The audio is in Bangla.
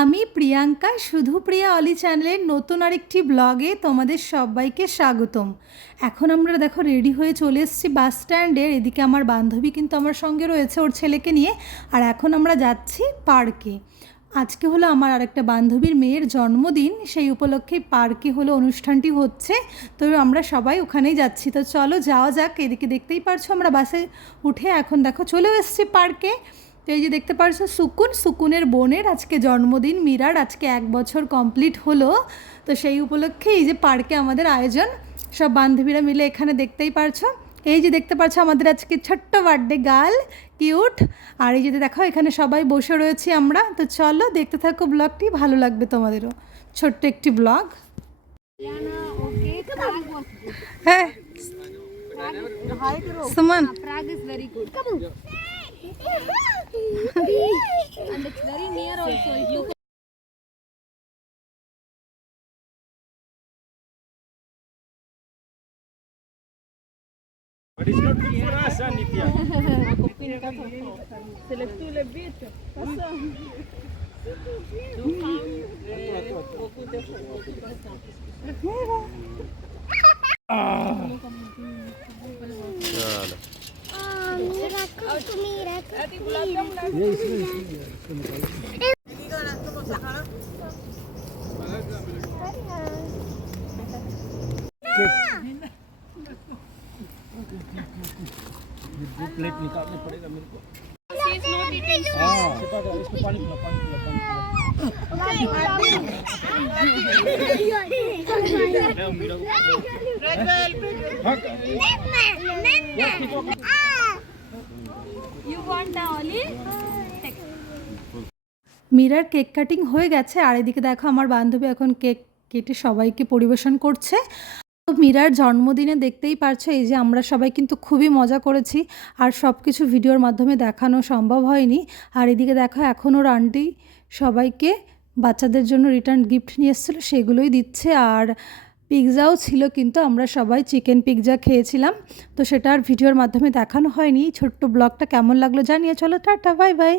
আমি প্রিয়াঙ্কা শুধু প্রিয়া অলি চ্যানেলের নতুন আরেকটি ব্লগে তোমাদের সবাইকে স্বাগতম। এখন আমরা দেখো রেডি হয়ে চলে এসেছি বাস স্ট্যান্ডের। এদিকে আমার বান্ধবী কিন্তু আমার সঙ্গে রয়েছে ওর ছেলেকে নিয়ে। আর এখন আমরা যাচ্ছি পার্কে। আজকে হলো আমার আরেকটা বান্ধবীর মেয়ের জন্মদিন, সেই উপলক্ষে পার্কে হলো অনুষ্ঠানটি হচ্ছে। তো আমরা সবাই ওখানেই যাচ্ছি। তো চলো যাওয়া যাক। এদিকে দেখতেই পারছো আমরা বাসে উঠে এখন দেখো চলেও এসেছি পার্কে। তো এই যে দেখতে পারছো সুকুনের বোনের আজকে জন্মদিন, মীরার আজকে 1 বছর কমপ্লিট হলো। তো সেই উপলক্ষে এই যে পার্কে আমাদের আয়োজন, সব বান্ধবীরা মিলে এখানে দেখতেই পারছো। এই যে দেখতে পাচ্ছ আমাদের আজকে ছোট্ট বার্থডে গার্ল, কিউট। আর এই যে দেখো এখানে সবাই বসে রয়েছি আমরা। তো চলো দেখতে থাকো ব্লগটি, ভালো লাগবে তোমাদেরও। ছোট্ট একটি ব্লগ। হ্যাঁ Suman, Prague is very good. Come on. And it's very near also. You But it's not good for us, Nitya. Plate निकालना पड़ेगा मेरे को। हाँ, इसको पानी पिला, पानी पिला, पानी पिला। you want the olive? মীরার কেক কাটিং হয়ে গেছে। আর এদিকে দেখো আমার বান্ধবী এখন কেক কেটে সবাইকে পরিবেশন করছে। তো মীরার জন্মদিনে দেখতেই পারছো এই যে আমরা সবাই কিন্তু খুবই মজা করেছি। আর সব কিছু ভিডিওর মাধ্যমে দেখানো সম্ভব হয়নি। আর এদিকে দেখো এখন ওর আন্টি সবাইকে বাচ্চাদের জন্য রিটার্ন গিফট নিয়ে এসেছিলো, সেগুলোই দিচ্ছে। আর পিৎজাও ছিল, কিন্তু আমরা সবাই চিকেন পিৎজা খেয়েছিলাম। তো সেটা আর ভিডিওর মাধ্যমে দেখানো হয়নি। ছোট্ট ব্লগটা কেমন লাগলো জানিয়ে চলো টাটা বাই বাই।